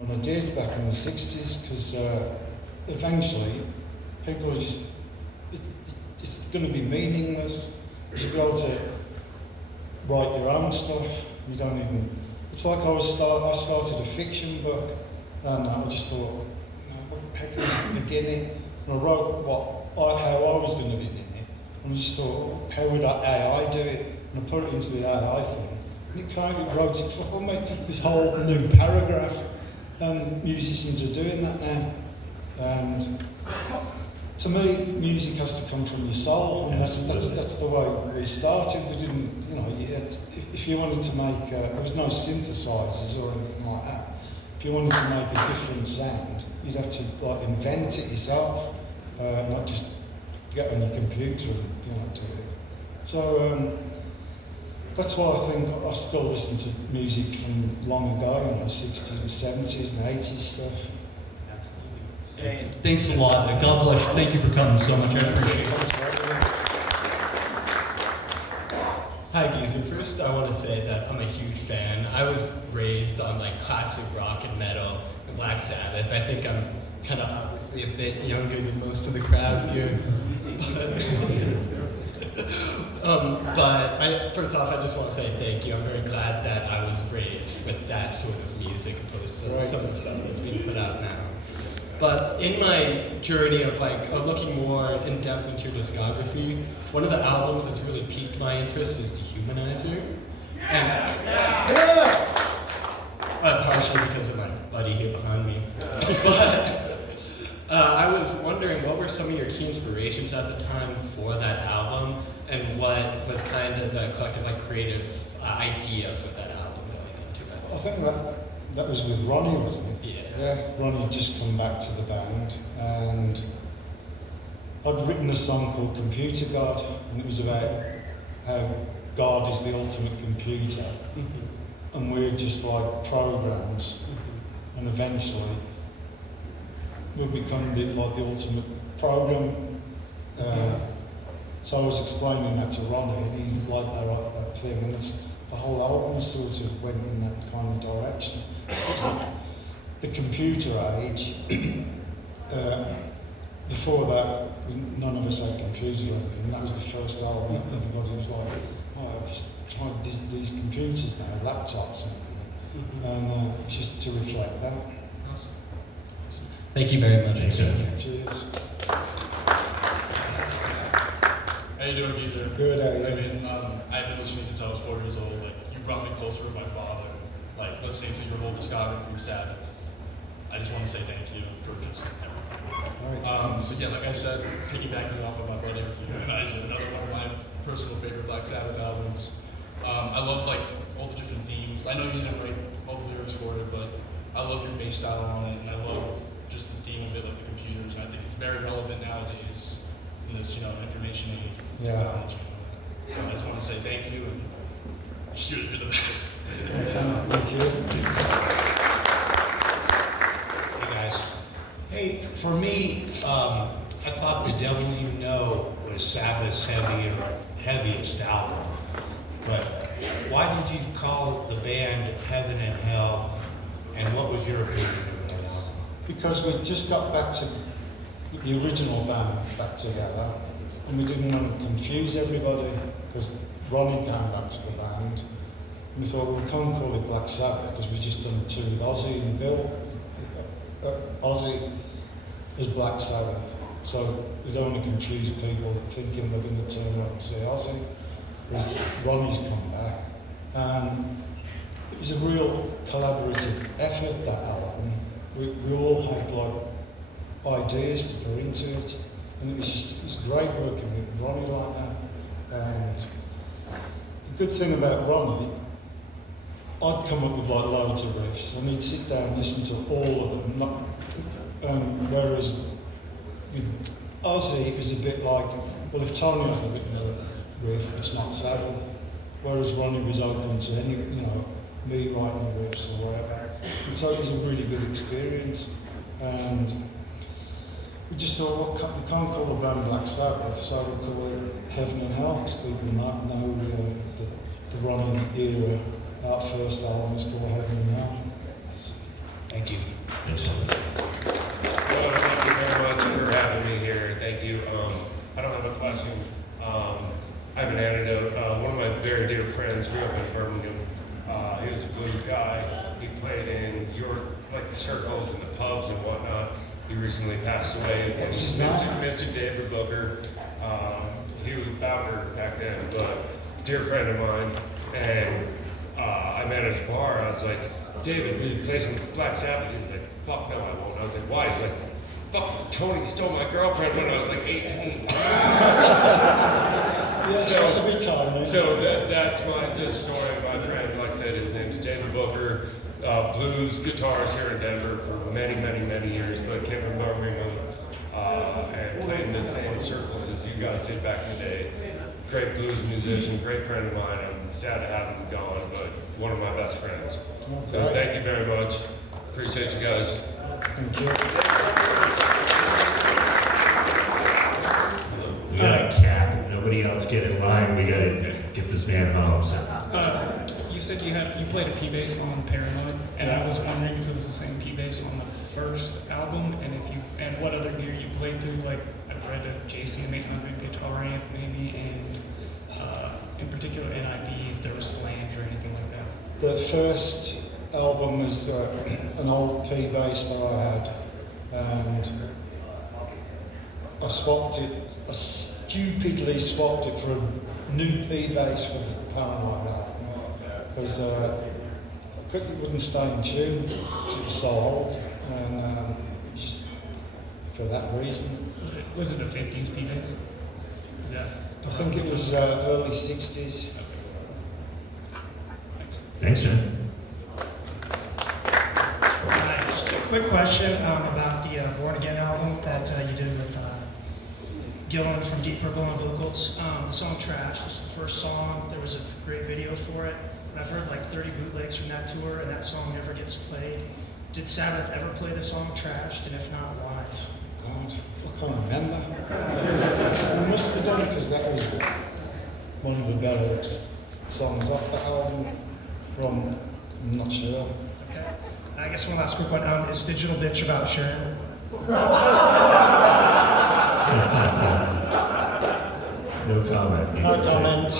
What I did back in the 60s, because eventually people are just, it's going to be meaningless. You should be able to write your own stuff. You don't even, it's like I started a fiction book, and I just thought, how can I begin it? And I wrote how I was going to begin it, and I just thought, how would AI do it? And I put it into the AI thing, and it wrote it for me, this whole new paragraph. Musicians are doing that now, and to me, music has to come from your soul, and that's the way we started. We didn't, you had, if you wanted to make, there was no synthesizers or anything like that. If you wanted to make a different sound, you'd have to invent it yourself, not just get on your computer and do it. So that's why I think I still listen to music from long ago, 60s, the 70s, and 80s stuff. Absolutely. Thanks a lot. God bless you. Thank you for coming so much. I appreciate it. Hi Geezer, first I want to say that I'm a huge fan. I was raised on classic rock and metal and Black Sabbath. I think I'm kind of obviously a bit younger than most of the crowd here. But first off, I just want to say thank you. I'm very glad that I was raised with that sort of music opposed to some of the stuff that's being put out now. But in my journey of looking more in depth into your discography, one of the albums that's really piqued my interest is Dehumanizer. And partially because of my buddy here behind me. But I was wondering, what were some of your key inspirations at the time for that album, and what was kind of the collective creative idea for that album going into that? I think that was with Ronnie, wasn't it? Yeah, Ronnie had just come back to the band, and I'd written a song called Computer God, and it was about how God is the ultimate computer, and we're just like programs, and eventually we'll become the ultimate program. So I was explaining that to Ronnie, and he liked that thing, and that's, the whole album sort of went in that kind of direction. The computer age, before that, none of us had computers or anything. That was the first album. Everybody was like, I've just tried these computers now, laptops and everything. And just to reflect that. Awesome. Thank you very much. Thanks, sir. Cheers. How you doing, Geezer? Good, how are you? I've been listening since I was 4 years old. You brought me closer with my father. Listening to your whole discography from Sabbath. I just want to say thank you for just everything. But yeah, like I said, piggybacking off of my brother, Dehumanizer, another one of my personal favorite Black Sabbath albums. I love all the different themes. I know you didn't write all the lyrics for it, but I love your bass style on it, and I love just the theme of it, the computers. And I think it's very relevant nowadays in this, information age with technology. So I just want to say thank you, and you're the best. Thank you. Hey guys. Hey, for me, I thought The Devil You Know was Sabbath's heaviest album. But why did you call the band Heaven and Hell, and what was your opinion of that album? Because we just got back to the original band back together, and we didn't want to confuse everybody, because Ronnie came back to the band. And we thought, well, we can't call it Black Sabbath because we just done two with Ozzy and Bill. Ozzy is Black Sabbath, so we don't want to confuse people thinking they're going to turn up and say Ozzy. Ronnie's come back, and it was a real collaborative effort, that album. We all had ideas to put into it, and it was great working with Ronnie like that. And the good thing about Ronnie, I'd come up with loads of riffs, and he'd sit down and listen to all of them. Whereas with Ozzy, it was a bit like, well, if Tony hasn't written a riff, it's not Sabbath. Whereas Ronnie was open to any, me writing riffs or whatever. And so it was a really good experience. And we just thought, well, we can't call the band Black Sabbath, so we call it Heaven and Hell, because people might know the Ronnie era. Our first album was called Heaven and Hell. Thank you. Thanks, Tom. Well, thank you very much for having me here. Thank you. I don't have a question. I have an anecdote. One of my very dear friends grew up in Birmingham. He was a blues guy. He played in York, like circles and the pubs and whatnot. He recently passed away. His name was Mr. David Butler. He was a Butler back then, but a dear friend of mine. And I met at his bar. I was like, David, will you play some Black Sabbath? He's like, fuck no, I won't. I was like, why? He's like, fuck, Tony stole my girlfriend when I was like 18. That's my just story. My friend, like I said, his name's David Booker, blues guitarist here in Denver for many, many, many years, but came from Birmingham and played in the same circles as you guys did back in the day. Great blues musician, great friend of mine. I'm sad to have him gone, but one of my best friends. So thank you very much. Appreciate you guys. Thank you. We got a cap. Nobody else get in line. We gotta get this man home. So. You said you played a P bass on Paranoid, and I was wondering if it was the same P bass on the first album, and what other gear you played through. Like I read a JCM 800 guitar amp maybe, and in particular NIB, if there was flange or anything like that. The first album was an old P bass that I had, and I swapped it. I stupidly swapped it for a new P bass for the Paranoid album because it wouldn't stay in tune because it was so old, and just for that reason. Was it a 50s P bass? Is that? I think it was early 60s. Thanks, man. Hi, just a quick question about the Born Again album that you did with Gillen from Deep Purple on vocals. The song Trash was the first song. There was a great video for it. I've heard like 30 bootlegs from that tour, and that song never gets played. Did Sabbath ever play the song Trashed, and if not, why? God, I can't remember. We must have done it because that was one of the better songs off the album. I'm not sure. Okay. I guess one last quick one. Is Digital Bitch about Sharon? No comment. No comment.